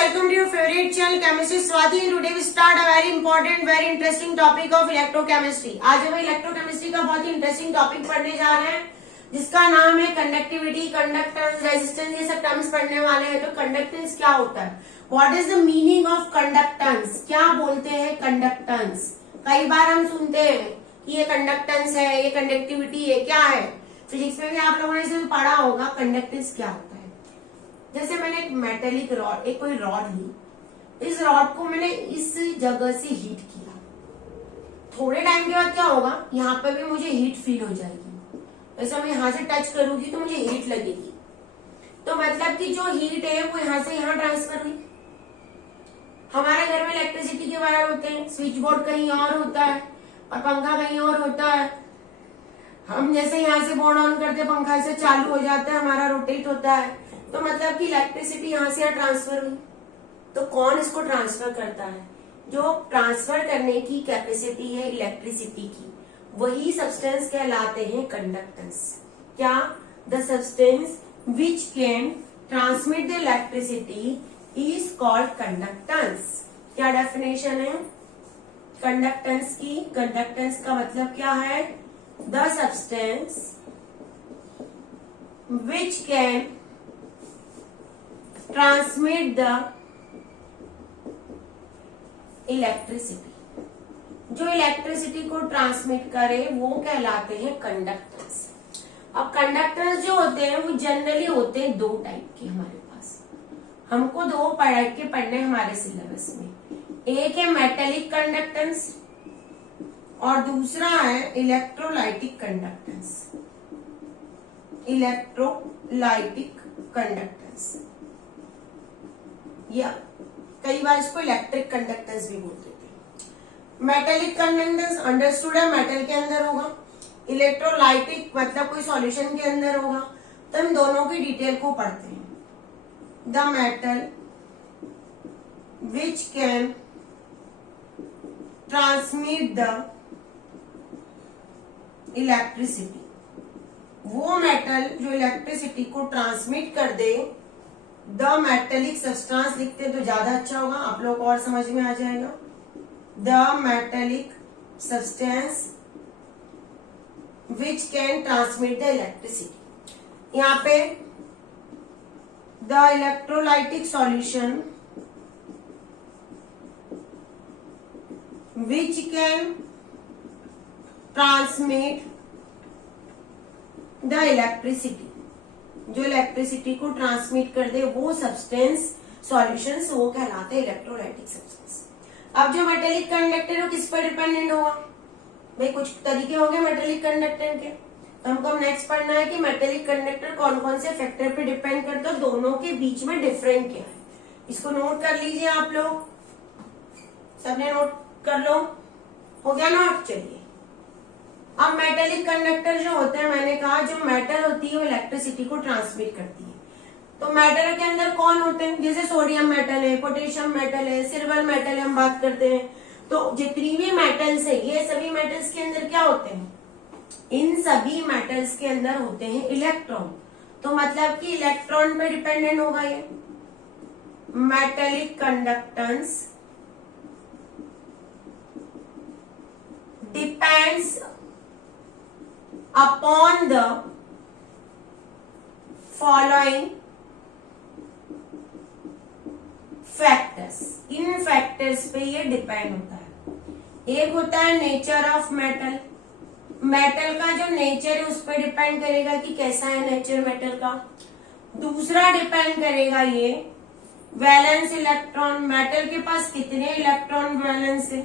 welcome to your favorite channel Chemistry Swati and today we start a very important, very interesting topic of electrochemistry. आज हम electrochemistry का बहुत ही interesting topic पढ़ने जा रहे हैं जिसका नाम है कंडक्टिविटी, कंडक्टेंस, रेजिस्टेंस, ये सब टर्म्स पढ़ने वाले हैं। तो कंडक्टेंस क्या होता है, what is the meaning of conductance, क्या बोलते हैं कंडक्टेंस। कई बार हम सुनते हैं कि ये कंडक्टेंस है, ये कंडक्टिविटी है, क्या है। फिजिक्स में भी आप लोगों ने इसे पढ़ा होगा कंडक्टेंस क्या होता है। जैसे मैंने एक मेटेलिक रॉड, एक कोई रॉड ली, इस रॉड को मैंने इस जगह से हीट किया, थोड़े टाइम के बाद क्या होगा, यहाँ पे भी मुझे हीट फील हो जाएगी। जैसे मैं यहाँ से टच करूंगी तो मुझे हीट लगेगी। तो मतलब कि जो हीट है वो यहाँ से यहाँ ट्रांसफर हुई। हमारे घर में इलेक्ट्रिसिटी के वायर होते हैं, स्विच बोर्ड कहीं और होता है और पंखा कहीं और होता है। हम जैसे यहाँ से बोर्ड ऑन करते, पंखा से चालू हो जाता है, हमारा रोटेट होता है। तो मतलब कि इलेक्ट्रिसिटी यहाँ से यहाँ ट्रांसफर हुई। तो कौन इसको ट्रांसफर करता है, जो ट्रांसफर करने की कैपेसिटी है इलेक्ट्रिसिटी की, वही सब्सटेंस कहलाते हैं कंडक्टेंस। क्या, the substance which can transmit the electricity is called conductance. क्या डेफिनेशन है कंडक्टेंस की? कंडक्टेंस का मतलब क्या है, the substance which can transmit the electricity, जो इलेक्ट्रिसिटी को ट्रांसमिट करे वो कहलाते हैं कंडक्टेंस। अब कंडक्टेंस जो होते हैं वो जनरली होते हैं दो टाइप के हमारे पास, हमको दो पढ़ के पढ़ने हमारे सिलेबस में। एक है मेटेलिक कंडक्टेंस और दूसरा है इलेक्ट्रोलाइटिक कंडक्टेंस। इलेक्ट्रोलाइटिक कंडक्टेंस या कई बार इसको इलेक्ट्रिक कंडक्टेंस भी बोलते थे। मेटेलिक कंडक्टेंस अंडरस्टूड है, मेटल के अंदर होगा। इलेक्ट्रोलाइटिक मतलब कोई सॉल्यूशन के अंदर होगा। तो हम दोनों की डिटेल को पढ़ते हैं। The metal which can transmit the electricity, वो मेटल जो इलेक्ट्रिसिटी को ट्रांसमिट कर दे। द मेटेलिक सब्सटेंस लिखते तो ज्यादा अच्छा होगा, आप लोग और समझ में आ जाएगा। The metallic substance which can transmit the electricity. यहाँ पे the electrolytic solution which can transmit the electricity, जो इलेक्ट्रिसिटी को ट्रांसमिट कर दे वो सब्सटेंस, सॉल्यूशंस, वो कहलाते हैं इलेक्ट्रोलाइटिक सब्सटेंस। अब जो मेटेलिक कंडक्टर है वो किस पर डिपेंडेंट होगा, भाई कुछ तरीके होंगे मेटेलिक कंडक्टर के। तो हमको नेक्स्ट पढ़ना है कि मेटेलिक कंडक्टर कौन कौन से फैक्टर पे डिपेंड करता है, दोनों के बीच में डिफरेंट क्या है। इसको नोट कर लीजिए आप लोग, सबने नोट कर लो, हो गया नोट। चलिए अब मेटेलिक कंडक्टर जो होते हैं, मैंने कहा जो मेटल होती है वो इलेक्ट्रिसिटी को ट्रांसमिट करती है। तो मेटल के अंदर कौन होते हैं, जैसे सोडियम मेटल है, पोटेशियम मेटल है, सिल्वर मेटल है, हम बात करते हैं। तो जितनी भी मेटल्स है, ये सभी मेटल्स के अंदर क्या होते हैं, इन सभी मेटल्स के अंदर होते हैं इलेक्ट्रॉन। तो मतलब कि इलेक्ट्रॉन पे डिपेंडेंट होगा ये। Metallic conductance depends upon the following factors, in factors पे ये डिपेंड होता है। एक होता है नेचर ऑफ मेटल, मेटल का जो नेचर है उस पर डिपेंड करेगा कि कैसा है नेचर मेटल का। दूसरा डिपेंड करेगा ये वैलेंस इलेक्ट्रॉन, मेटल के पास कितने इलेक्ट्रॉन वैलेंस है।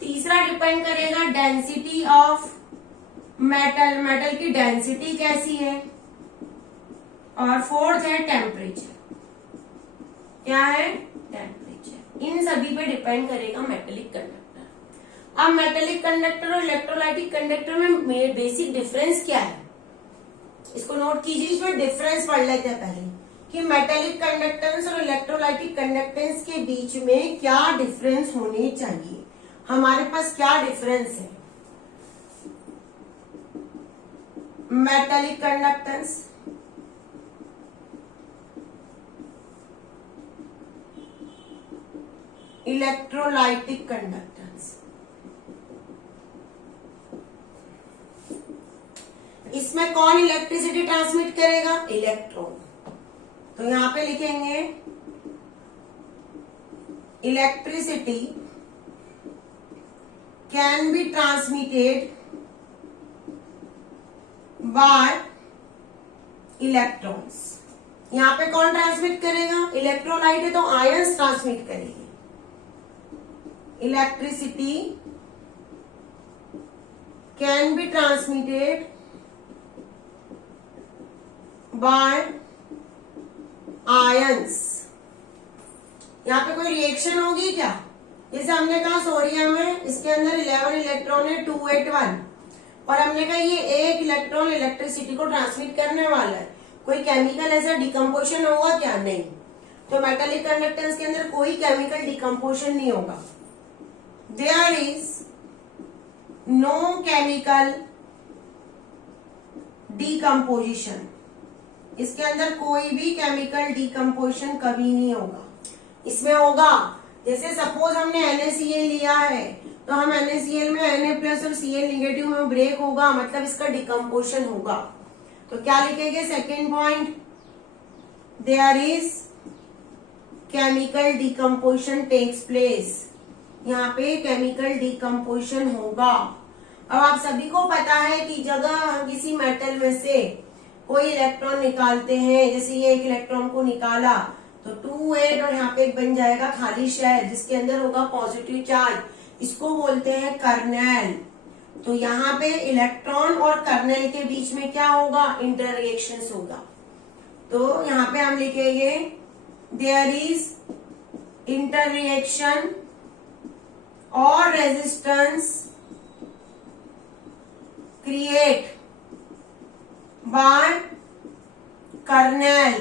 तीसरा डिपेंड करेगा डेंसिटी ऑफ मेटल, मेटल की डेंसिटी कैसी है। और फोर्थ है टेम्परेचर, क्या है, टेम्परेचर। इन सभी पे डिपेंड करेगा मेटेलिक कंडक्टर। अब मेटेलिक कंडक्टर और इलेक्ट्रोलाइटिक कंडक्टर में बेसिक डिफरेंस क्या है, इसको नोट कीजिए। इसमें डिफरेंस पढ़ लेते हैं पहले कि मेटेलिक कंडक्टेंस और इलेक्ट्रोलाइटिक कंडक्टेंस के बीच में क्या डिफरेंस होने चाहिए, हमारे पास क्या डिफरेंस है। Metallic conductance electrolytic conductance. इसमें कौन इलेक्ट्रिसिटी ट्रांसमिट करेगा? इलेक्ट्रॉन। तो यहां पे लिखेंगे electricity can be transmitted by electrons. यहां पे कौन ट्रांसमिट करेगा? इलेक्ट्रोलाइट है तो आयंस ट्रांसमिट करेंगे। Electricity can be transmitted by ions. यहां पे कोई रिएक्शन होगी क्या? जैसे हमने कहा सोडियम है, इसके अंदर 11 इलेक्ट्रॉन है, 281, और हमने कहा ये एक इलेक्ट्रॉन इलेक्ट्रिसिटी को ट्रांसमिट करने वाला है। कोई केमिकल ऐसा डिकम्पोजिशन होगा क्या? नहीं। तो मेटालिक कंडक्टेंस के अंदर कोई केमिकल डिकम्पोजिशन नहीं होगा। There is no chemical decomposition. इसके अंदर कोई भी केमिकल डिकम्पोजिशन कभी नहीं होगा। इसमें होगा जैसे सपोज हमने NaCl लिया है तो हम NaCl में Na+ और Cl नेगेटिव में ब्रेक होगा, मतलब इसका डिकम्पोजिशन होगा। तो क्या लिखेंगे? Second point, there is chemical decomposition takes place. यहाँ पे केमिकल डिकम्पोजिशन होगा। अब आप सभी को पता है कि जगह हम किसी मेटल में से कोई इलेक्ट्रॉन निकालते हैं, जैसे ये एक इलेक्ट्रॉन को निकाला तो 2 और यहाँ पे एक बन जाएगा खाली शेल जिसके अंदर होगा पॉजिटिव चार्ज, इसको बोलते हैं कर्नेल। तो यहाँ पे इलेक्ट्रॉन और कर्नेल के बीच में क्या होगा? इंटर रिएक्शंस होगा। तो यहाँ पे हम लिखेंगे देयर इज इंटर रिएक्शन और resistance create bye kernel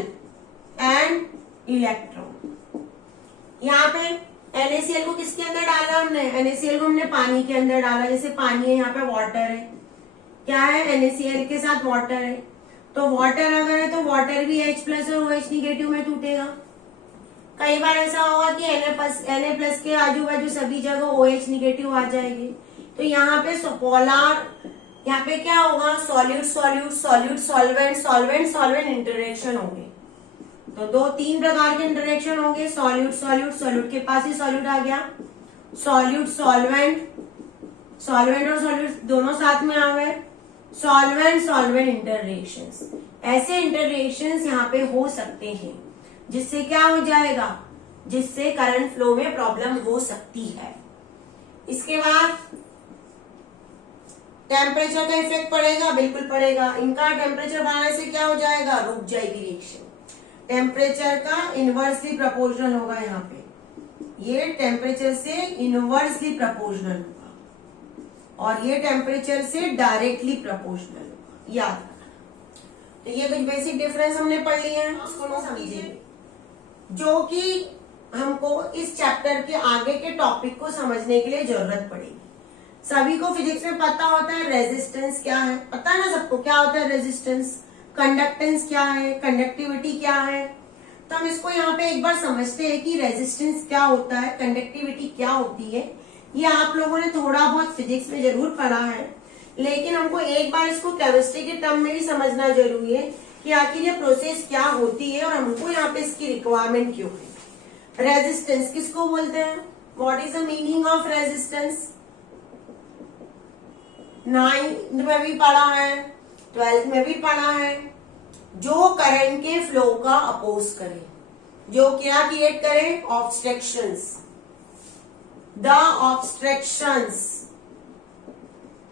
and electron. यहाँ पे NaCl को किसके अंदर डाला हमने? NaCl को हमने पानी के अंदर डाला। जैसे पानी है, यहाँ पे वाटर है, क्या है? NaCl के साथ वाटर है। तो वाटर अगर है तो वाटर भी H+ और OH नेगेटिव में टूटेगा। कई बार ऐसा होगा कि Na+ के आजू बाजू सभी जगह OH नेगेटिव आ जाएगी। तो यहाँ पे पोलर, यहाँ पे क्या होगा? Solute solute solute solvent solvent solvent interaction होंगे। तो 2-3 प्रकार के इंटरेक्शन होंगे। सॉल्यूट सॉल्यूट, सॉल्यूट के पास ही सॉल्यूट आ गया, सॉल्यूट सॉल्वेंट, सॉल्वेंट और सॉल्यूट दोनों साथ में आ गए, सॉल्वेंट सॉल्वेंट इंटररिएक्शंस। ऐसे इंटररिएक्शंस यहाँ पे हो सकते हैं जिससे क्या हो जाएगा? जिससे करंट फ्लो में प्रॉब्लम हो सकती है। इसके बाद टेम्परेचर का इफेक्ट पड़ेगा, बिल्कुल पड़ेगा। इनका टेम्परेचर बढ़ाने से क्या हो जाएगा? रुक जाएगी रिएक्शन। टेम्परेचर का इनवर्सली प्रोपोर्शनल होगा। यहाँ पे ये टेम्परेचर से इनवर्सली प्रोपोर्शनल होगा और ये टेम्परेचर से डायरेक्टली प्रोपोर्शनल होगा, याद रखना। तो ये कुछ बेसिक डिफरेंस हमने पढ़ लिए हैं, उसको समझिए, जो कि हमको इस चैप्टर के आगे के टॉपिक को समझने के लिए जरूरत पड़ेगी। सभी को फिजिक्स में पता होता है रेजिस्टेंस क्या है, पता है ना सबको क्या होता है रेजिस्टेंस, कंडक्टेंस क्या है, कंडक्टिविटी क्या है। तो हम इसको यहाँ पे एक बार समझते हैं कि रेजिस्टेंस क्या होता है, कंडक्टिविटी क्या होती है। ये आप लोगों ने थोड़ा बहुत फिजिक्स में जरूर पढ़ा है, लेकिन हमको एक बार इसको केमिस्ट्री के टर्म में भी समझना जरूरी है कि आखिर ये प्रोसेस क्या होती है और हमको यहाँ पे इसकी रिक्वायरमेंट क्यों है। रेजिस्टेंस किसको बोलते हैं? What is the meaning of resistance? 9th में भी पढ़ा है, 12th में भी पढ़ा है। जो करंट के फ्लो का अपोज करे, जो क्या क्रिएट करे? Obstructions. The obstructions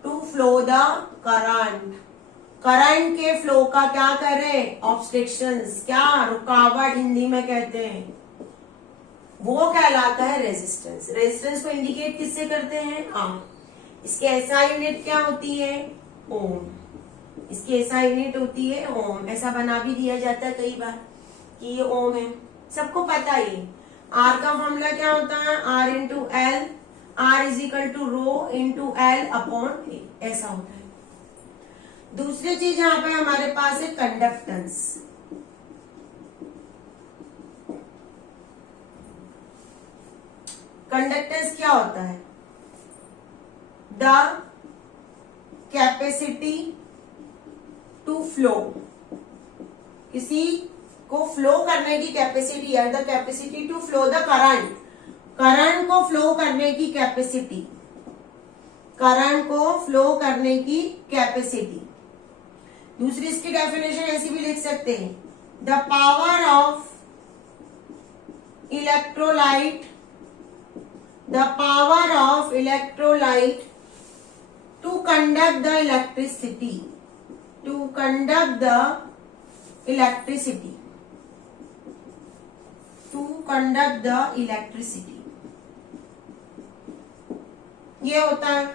to flow the current. Current के फ्लो का क्या करे? ऑब्स्ट्रक्शंस, क्या रुकावट हिंदी में कहते हैं, वो कहलाता है रेजिस्टेंस। रेजिस्टेंस को इंडिकेट किससे करते हैं? आर। इसके एसआई यूनिट क्या होती है? ओम। इसकी एसआई यूनिट होती है ओम। ऐसा बना भी दिया जाता है कई बार कि ये ओम है, सबको पता ही। आर का फॉर्मूला क्या होता है? R into L, R is equal to rho into L upon A, ऐसा होता है। दूसरी चीज यहाँ पे हमारे पास है कंडक्टेंस। कंडक्टेंस क्या होता है? द कैपेसिटी टू फ्लो, किसी को फ्लो करने की कैपेसिटी है, the capacity to flow the current, current को फ्लो करने की कैपेसिटी, करंट को फ्लो करने की कैपेसिटी। दूसरी इसकी डेफिनेशन ऐसी भी लिख सकते हैं, the power of electrolyte, the power of electrolyte to conduct the electricity, to conduct the electricity, to conduct the electricity, ये होता है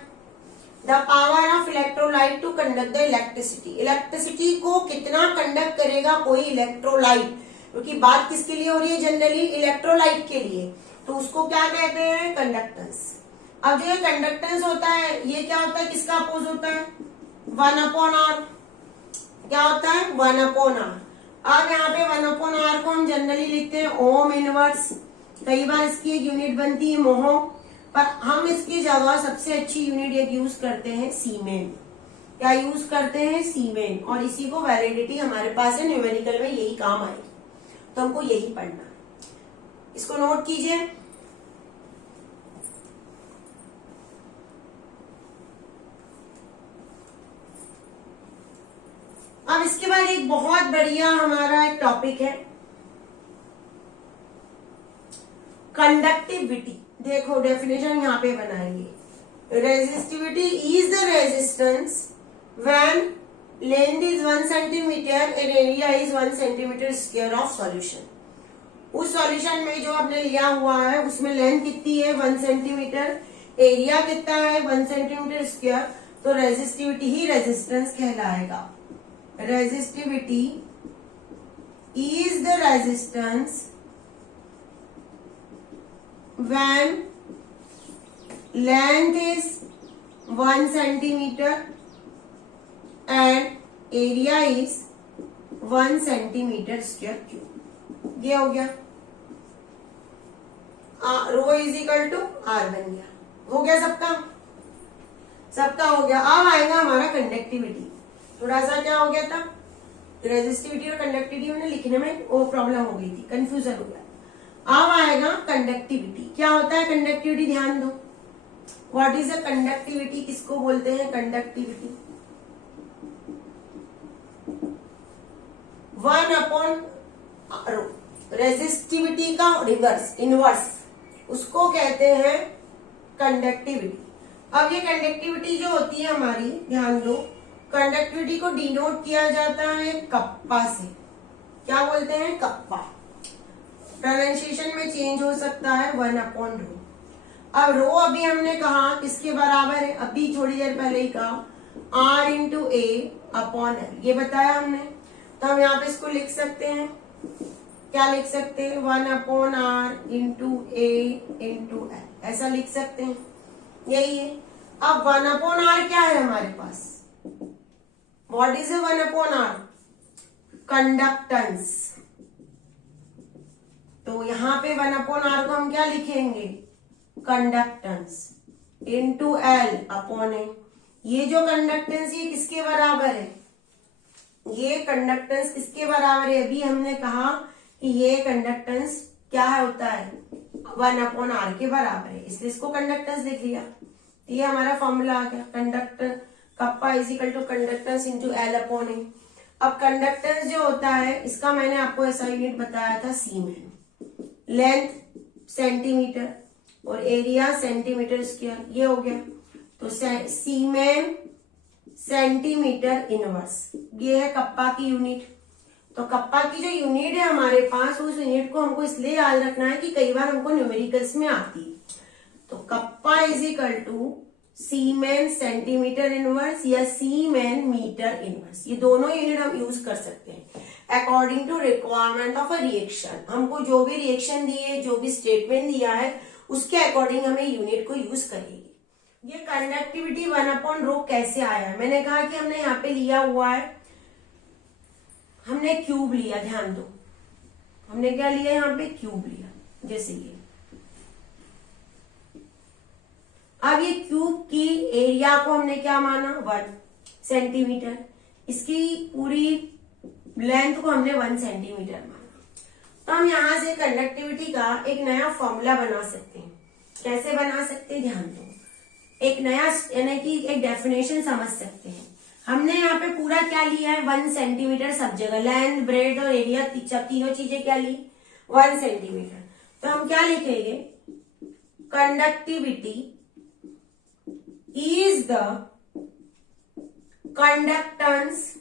the power of electrolyte to conduct the electricity. Electricity को कितना कंडक्ट करेगा कोई इलेक्ट्रोलाइट, क्योंकि बात किसके लिए हो रही है? जनरली इलेक्ट्रोलाइट के लिए, तो उसको क्या कहते हैं? कंडक्टेंस। अब जो ये कंडक्टेंस होता है, ये क्या होता है? किसका अपोज होता है? 1/r। क्या होता है? 1/r। अब यहाँ पे 1/r को हम जनरली लिखते हैं ओम इनवर्स, कई बार इसकी एक यूनिट बनती है मोहो, पर हम इसकी जगह सबसे अच्छी यूनिट एक यूज करते हैं सीमेन। क्या यूज करते हैं? सीमेन। और इसी को वैलिडिटी हमारे पास है, न्यूमेरिकल में यही काम आएगी, तो हमको यही पढ़ना है। इसको नोट कीजिए। अब इसके बाद एक बहुत बढ़िया हमारा एक टॉपिक है कंडक्टिविटी। देखो डेफिनेशन यहाँ पे बनाएंगे, resistivity is the resistance when length is 1 centimetre and area is 1 centimetre square of solution. उस सॉल्यूशन में जो आपने लिया हुआ है उसमें लेंथ कितनी है? 1 सेंटीमीटर, एरिया कितना है? 1 सेंटीमीटर स्क्वायर, तो रेजिस्टिविटी ही रेजिस्टेंस कहलाएगा। Resistivity is the resistance when length is 1 centimeter and area is 1 centimeter square cube। ये हो गया, रो इज इक्वल टू आर बन गया। हो गया सबका? सबका हो गया। अब आएगा हमारा कंडक्टिविटी। थोड़ा सा क्या हो गया था, रेजिस्टिविटी और कंडक्टिविटी में लिखने में वो प्रॉब्लम हो गई थी, कंफ्यूजन हो गया। अब आएगा कंडक्टिविटी। क्या होता है कंडक्टिविटी? ध्यान दो, व्हाट इज द कंडक्टिविटी, किसको बोलते हैं कंडक्टिविटी? 1/ρ, रेजिस्टिविटी का रिवर्स, इनवर्स, उसको कहते हैं कंडक्टिविटी। अब ये कंडक्टिविटी जो होती है हमारी, ध्यान दो, कंडक्टिविटी को डिनोट किया जाता है कप्पा से। क्या बोलते हैं? कप्पा। प्रोनाउंसिएशन में चेंज हो सकता है 1/ρ। अब रो अभी हमने कहा किसके बराबर है? अभी थोड़ी देर पहले ही कहा R × A/L, ये बताया हमने। तो हम यहाँ पे इसको लिख सकते हैं, क्या लिख सकते हैं? 1/R × A × L, ऐसा लिख सकते हैं, यही है। अब 1/R क्या है हमारे पास? What is 1/R? कंडक्टेंस। तो यहाँ पे 1/R को हम क्या लिखेंगे? Conductance into L/A। ये जो कंडक्टेंस ये किसके बराबर है? ये कंडक्टेंस किसके बराबर है? अभी हमने कहा कि ये कंडक्टेंस क्या होता है? 1/R के बराबर है, इसलिए इसको कंडक्टेंस लिख लिया। तो ये हमारा फॉर्मूला आ गया, conductor kappa is equal to conductance into L/A। अब कंडक्टेंस जो होता है इसका मैंने आपको ऐसा यूनिट बताया था सीमेन। लेंथ सेंटीमीटर और एरिया सेंटीमीटर स्क्वायर, ये हो गया। तो सीमेन सेंटीमीटर इनवर्स, ये है कप्पा की यूनिट। तो कप्पा की जो यूनिट है हमारे पास, उस यूनिट को हमको इसलिए याद रखना है कि कई बार हमको न्यूमेरिकल्स में आती है। तो kappa is equal to siemens centimetre inverse या सीमेन मीटर इनवर्स, ये दोनों यूनिट हम यूज कर सकते हैं according to requirement of a reaction. हमको जो भी रिएक्शन दी है, जो भी स्टेटमेंट दिया है, उसके अकॉर्डिंग हमें यूनिट को यूज करेगी। ये कंडक्टिविटी 1/ρ कैसे आया? मैंने कहा कि हमने यहाँ पे लिया हुआ है, हमने क्यूब लिया, ध्यान दो, हमने क्या लिया यहाँ पे? क्यूब लिया। जैसे ये अब ये क्यूब की एरिया को हमने क्या माना 1 सेंटीमीटर, इसकी पूरी लेंथ को हमने 1 सेंटीमीटर माना। तो हम यहां से कंडक्टिविटी का एक नया फॉर्मूला बना सकते हैं। कैसे बना सकते हैं, ध्यान दो, एक नया यानी कि एक डेफिनेशन समझ सकते हैं। हमने यहाँ पे पूरा क्या लिया है 1 सेंटीमीटर सब जगह, लेंथ ब्रेड और एरिया तीनों चीजें क्या ली 1 सेंटीमीटर। तो हम क्या लिखेंगे, conductivity is the conductance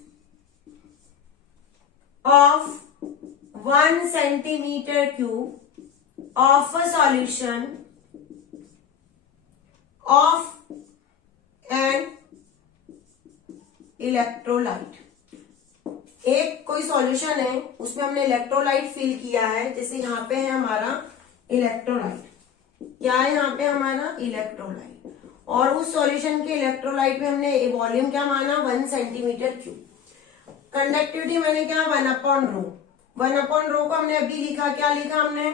of 1 centimetre cube of a solution of an electrolyte. एक कोई सॉल्यूशन है, उसमें हमने इलेक्ट्रोलाइट फिल किया है, जैसे यहाँ पे है हमारा इलेक्ट्रोलाइट, क्या है यहाँ पे हमारा इलेक्ट्रोलाइट, और उस सॉल्यूशन के इलेक्ट्रोलाइट में हमने वॉल्यूम क्या माना 1 सेंटीमीटर क्यूब। कंडक्टिविटी मैंने क्या 1/ρ, 1/ρ को हमने अभी लिखा, क्या लिखा हमने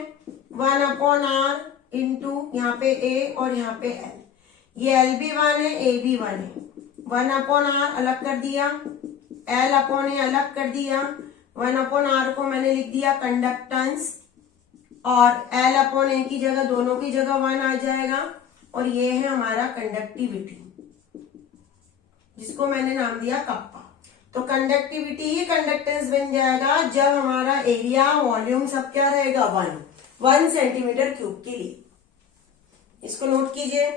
1/r इंटू यहाँ पे a और यहाँ पे l, ये L भी 1 है A भी 1 है, 1/r अलग कर दिया, L/a अलग कर दिया, 1/r को मैंने लिख दिया कंडक्टेंस, और L/a की जगह दोनों की जगह 1 आ जाएगा, और ये है हमारा कंडक्टिविटी जिसको मैंने नाम दिया कप्पा। तो कंडक्टिविटी ही कंडक्टेंस बन जाएगा जब हमारा एरिया वॉल्यूम सब क्या रहेगा 1 सेंटीमीटर क्यूब के लिए। इसको नोट कीजिए।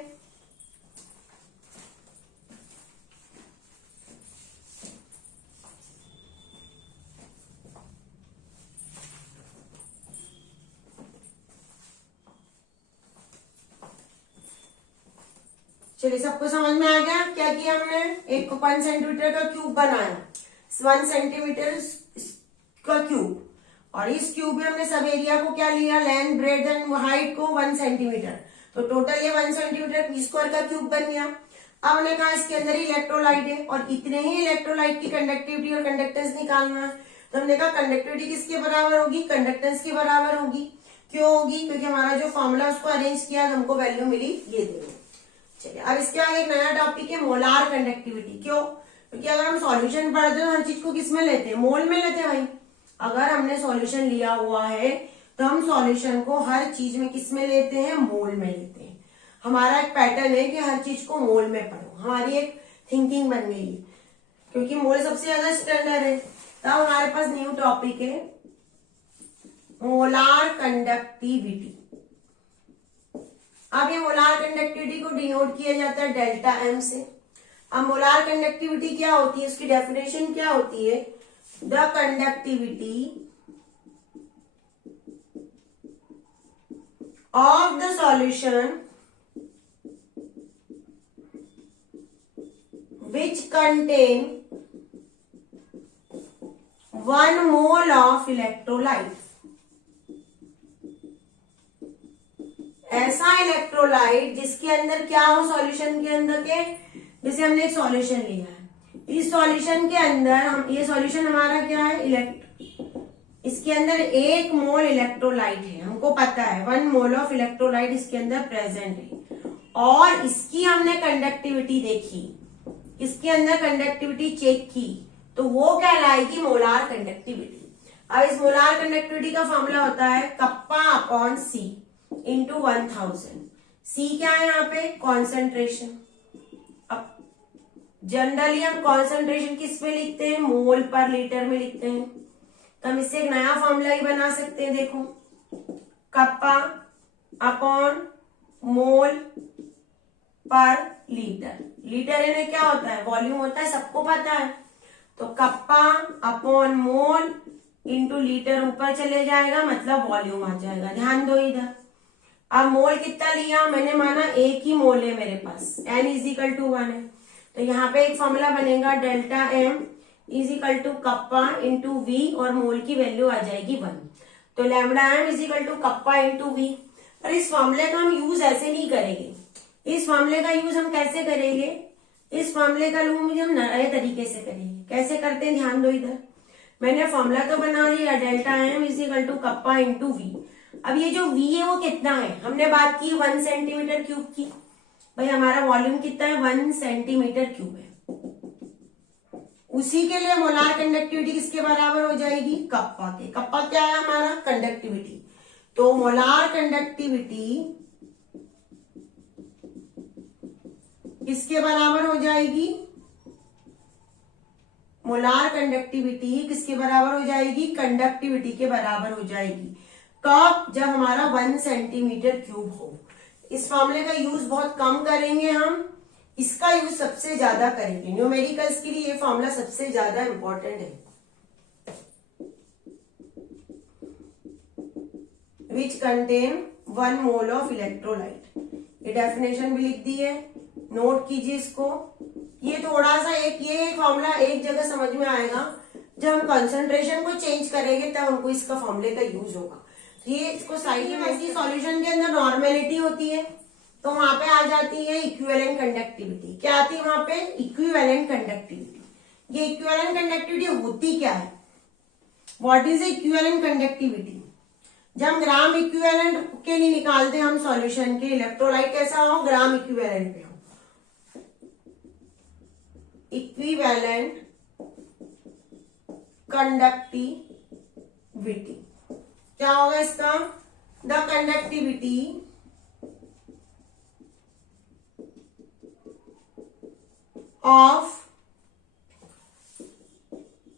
चलिए, सबको समझ में आ गया क्या किया हमने, एक 1 सेंटीमीटर का क्यूब बनाया, 1 सेंटीमीटर का क्यूब, और इस क्यूब में हमने सब एरिया को क्या लिया, लेंथ ब्रेड एंड हाइट को 1 सेंटीमीटर, तो टोटल ये 1 सेंटीमीटर स्क्वायर का क्यूब बन गया। अब हमने कहा इसके अंदर ही इलेक्ट्रोलाइट है, और इतने ही इलेक्ट्रोलाइट की कंडक्टिविटी और कंडक्टेंस निकालना है, तो हमने कहा कंडक्टिविटी किसके बराबर होगी, कंडक्टेंस के बराबर होगी। क्यों होगी, क्योंकि हमारा जो फॉर्मूला उसको अरेंज किया, हमको वैल्यू मिली ये देंगे। चलिए, अब इसके आगे एक नया टॉपिक है मोलार कंडक्टिविटी। क्यों, क्योंकि अगर हम सॉल्यूशन पढ़ते हैं हर चीज को किस में लेते हैं, मोल में लेते हैं भाई। अगर हमने सॉल्यूशन लिया हुआ है तो हम सॉल्यूशन को हर चीज में किस में लेते हैं, मोल में लेते हैं। हमारा एक पैटर्न है कि हर चीज को मोल में पढ़ो, हमारी एक थिंकिंग बन गई है, क्योंकि मोल सबसे ज्यादा स्टैंडर्ड है। तब हमारे पास न्यू टॉपिक है मोलार कंडक्टिविटी। अब ये मोलार कंडक्टिविटी को डिनोट किया जाता है डेल्टा एम से। अब मोलार कंडक्टिविटी क्या होती है, उसकी डेफिनेशन क्या होती है, the conductivity of the solution which contain 1 mole of electrolyte। ऐसा इलेक्ट्रोलाइट जिसके अंदर क्या हो, सॉल्यूशन के अंदर के, जैसे हमने एक सॉल्यूशन लिया है, इस सॉल्यूशन के अंदर हम, ये सॉल्यूशन हमारा क्या है इसके अंदर 1 मोल इलेक्ट्रोलाइट है, हमको पता है 1 मोल ऑफ इलेक्ट्रोलाइट इसके अंदर प्रेजेंट है, और इसकी हमने कंडक्टिविटी देखी, इसके अंदर कंडक्टिविटी चेक की, तो वो कहलाएगी मोलार कंडक्टिविटी। अब इस मोलार कंडक्टिविटी का फॉर्मूला होता है कप्पा अपॉन सी इंटू 1000। सी क्या है यहाँ पे, कॉन्सेंट्रेशन। अब जनरली हम कॉन्सेंट्रेशन किस में लिखते हैं, मोल पर लीटर में लिखते हैं, तो हम इससे एक नया फॉर्मूला ही बना सकते हैं। देखो, कप्पा अपॉन मोल पर लीटर, लीटर यानी क्या होता है, वॉल्यूम होता है, सबको पता है। तो kappa upon mole into litre ऊपर चले जाएगा, मतलब वॉल्यूम आ जाएगा। ध्यान दो इधर, अब मोल कितना लिया, मैंने माना 1 ही मोल है मेरे पास, n = 1 है, तो यहाँ पे एक फॉर्मूला बनेगा delta m = kappa into V, और मोल की वैल्यू आ जाएगी 1, तो lambda m = kappa into V. और इस फॉर्मूले का हम यूज ऐसे नहीं करेंगे, इस फॉर्मूले का यूज हम कैसे करेंगे, इस फॉर्मूले का यूज हम नए तरीके से करेंगे। कैसे करते हैं, ध्यान दो इधर, मैंने फॉर्मूला तो बना लिया delta m = kappa into V. अब ये जो v है वो कितना है, हमने बात की 1 सेंटीमीटर क्यूब की, भाई हमारा वॉल्यूम कितना है 1 सेंटीमीटर क्यूब है। उसी के लिए मोलार कंडक्टिविटी किसके बराबर हो जाएगी, कप्पा के। कप्पा क्या है हमारा, कंडक्टिविटी। तो मोलार कंडक्टिविटी किसके बराबर हो जाएगी, मोलार कंडक्टिविटी किसके बराबर हो जाएगी, कंडक्टिविटी के बराबर हो जाएगी। कब, जब हमारा 1 सेंटीमीटर क्यूब हो। इस फॉर्मूले का यूज बहुत कम करेंगे हम, इसका यूज सबसे ज्यादा करेंगे। न्यूमेरिकल्स के लिए ये फॉर्मूला सबसे ज्यादा इंपॉर्टेंट है। Which contain 1 mole of electrolyte. ये डेफिनेशन भी लिख दी है, नोट कीजिए इसको। ये थोड़ा सा ये फॉर्मूला एक जगह समझ में आएगा, जब हम कंसंट्रेशन को चेंज करेंगे तब हमको इसका फॉर्मूले का यूज होगा। ये इसको साइड में ऐसी सॉल्यूशन के अंदर नॉर्मेलिटी होती है, तो वहां पे आ जाती है इक्विवेलेंट कंडक्टिविटी। क्या आती है वहां पे, इक्विवेलेंट कंडक्टिविटी। ये इक्विवेलेंट कंडक्टिविटी होती क्या है, व्हाट इज इक्विवेलेंट कंडक्टिविटी। जब हम ग्राम इक्विवेलेंट के लिए निकालते हैं हम सॉल्यूशन के, इलेक्ट्रोलाइट कैसा हो, ग्राम इक्विवेलेंट पे हो। इक्विवेलेंट कंडक्टिविटी क्या होगा इसका, the conductivity of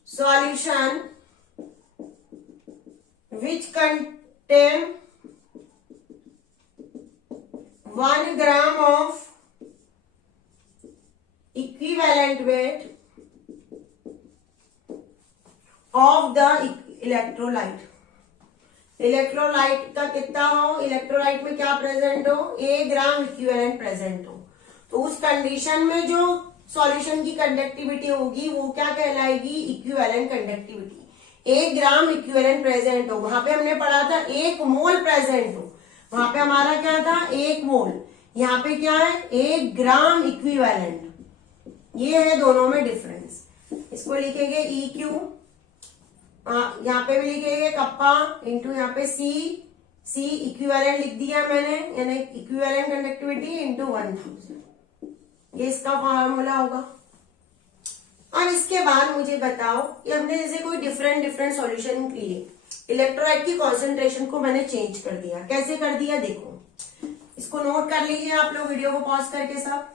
solution which contain 1 gram of equivalent weight of the electrolyte। Electrolyte का कितना हो, इलेक्ट्रोलाइट में क्या प्रेजेंट हो, 1 ग्राम इक्विवेलेंट प्रेजेंट हो। तो उस कंडीशन में जो सॉल्यूशन की कंडक्टिविटी होगी वो क्या कहलाएगी, equivalent conductivity. 1 gram equivalent present हो, वहां पे हमने पढ़ा था 1 मोल प्रेजेंट हो, वहां पे हमारा क्या था 1 मोल, यहाँ पे क्या है 1 ग्राम इक्विवेलेंट। ये है दोनों में डिफरेंस। इसको लिखेंगे ई क्यू, यहाँ पे भी लिखेंगे कप्पा इंटू यहाँ पे सी इक्विवेलेंट लिख दिया मैंने, यानी इक्विवेलेंट कंडक्टिविटी इंटू 1000। ये इसका फॉर्मूला होगा। अब इसके बाद मुझे बताओ कि हमने जैसे कोई डिफरेंट सॉल्यूशन लिए, इलेक्ट्रोलाइट की कॉन्सेंट्रेशन को मैंने चेंज कर दिया। कैसे कर दिया देखो, इसको नोट कर लीजिए आप लोग वीडियो को पॉज करके सब।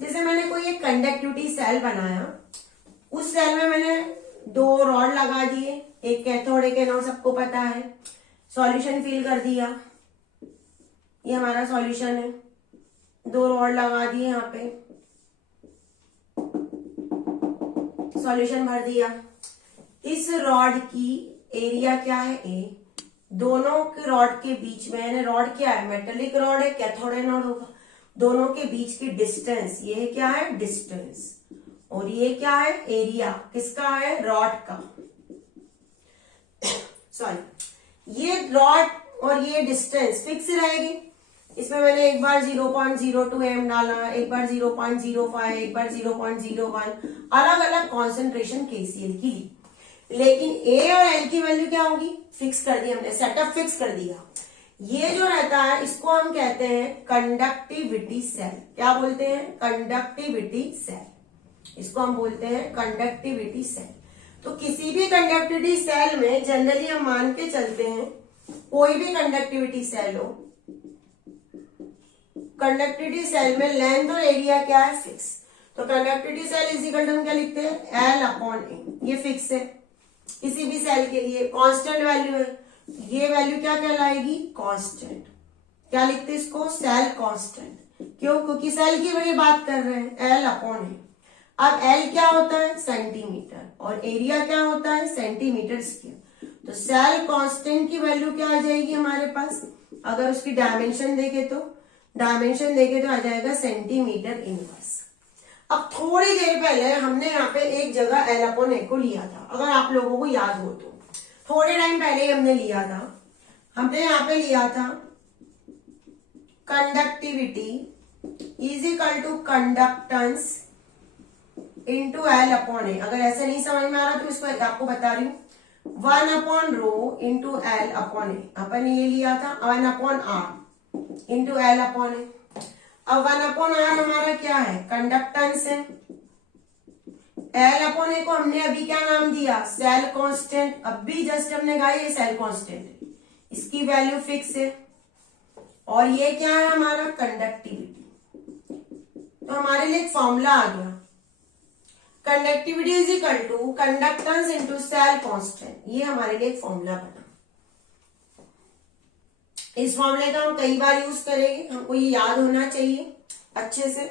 जैसे मैंने कोई एक कंडक्टिविटी सेल बनाया, उस सेल में मैंने 2 रॉड लगा दिए, एक कैथोड एक एनोड, सबको पता है। सॉल्यूशन फिल कर दिया, ये हमारा सॉल्यूशन है। 2 रॉड लगा दिए, यहाँ पे सॉल्यूशन भर दिया। इस रॉड की एरिया क्या है, ए। दोनों के रॉड के बीच में, यानी रॉड क्या है, मेटेलिक रॉड है, कैथोड एनोड होगा, दोनों के बीच की डिस्टेंस, ये क्या है डिस्टेंस, और ये क्या है एरिया, किसका है, रॉड का। सॉरी, ये रॉड और ये डिस्टेंस फिक्स रहेगी। इसमें मैंने एक बार 0.02 m डाला, एक बार 0.05, एक बार 0.01, अलग अलग कॉन्सेंट्रेशन KCl की ली। लेकिन A और L की वैल्यू क्या होगी, फिक्स कर दी हमने, सेटअप फिक्स कर दिया। ये जो रहता है इसको हम कहते हैं कंडक्टिविटी सेल। क्या बोलते हैं, कंडक्टिविटी सेल। इसको हम बोलते हैं कंडक्टिविटी सेल। तो किसी भी कंडक्टिविटी सेल में जनरली हम मान के चलते हैं, कोई भी कंडक्टिविटी सेल हो, कंडक्टिविटी सेल में लेंथ और एरिया क्या है, फिक्स। तो conductivity cell is equal to हम क्या लिखते हैं, L/A। ये फिक्स है किसी भी सेल के लिए, कांस्टेंट वैल्यू है। ये वैल्यू क्या कहलाएगी, कांस्टेंट। क्या लिखते हैं इसको, सेल कांस्टेंट। क्यों, क्योंकि सेल की बड़ी बात कर रहे हैं, L/A। अब L क्या होता है, सेंटीमीटर, और एरिया क्या होता है, सेंटीमीटर स्क्वायर। तो सेल कांस्टेंट की वैल्यू क्या आ जाएगी हमारे पास, अगर उसकी डायमेंशन देखे तो आ जाएगा सेंटीमीटर इनवर्स। अब थोड़ी देर पहले हमने यहाँ पे एक जगह L/A को लिया था, अगर आप लोगों को याद हो तो, थोड़े टाइम पहले ही हमने लिया था। हमने यहाँ पे लिया था conductivity is equal to conductance into L/A। अगर ऐसे नहीं समझ में आ रहा तो इसको आपको बता रही हूँ, 1/ρ इंटू L/A। अपन ये लिया था 1/r इंटू L/A। अब 1/r हमारा क्या है, कंडक्टेंस है। L/A को हमने अभी क्या नाम दिया, सेल कांस्टेंट। अब भी जस्ट हमने कहा ये सेल कांस्टेंट है, इसकी वैल्यू फिक्स है। और ये क्या है हमारा, कंडक्टिविटी। तो हमारे लिए एक फॉर्मूला आ गया, conductivity is equal to conductance into cell constant. ये हमारे लिए एक फॉर्मूला बना। इस फॉर्मूले का हम कई बार यूज करेंगे, हमको ये याद होना चाहिए अच्छे से।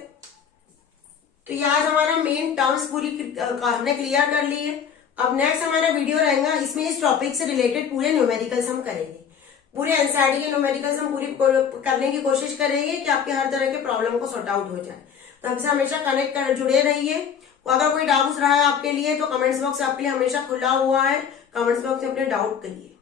तो ये आज हमारा मेन टर्म्स पूरी हमने क्लियर कर ली है। अब नेक्स्ट हमारा वीडियो रहेगा, इसमें इस टॉपिक से रिलेटेड पूरे न्यूमेरिकल्स हम करेंगे। पूरे एनसीईआरटी के न्यूमेरिकल्स हम पूरी करने की कोशिश करेंगे कि आपके हर तरह के प्रॉब्लम को सॉर्ट आउट हो जाए। तो हमसे हमेशा कनेक्ट कर जुड़े रहिए। अगर कोई डाउट्स रहा है आपके लिए तो कमेंट्स बॉक्स आपके लिए हमेशा खुला हुआ है, कमेंट्स बॉक्स में अपने डाउट करिए।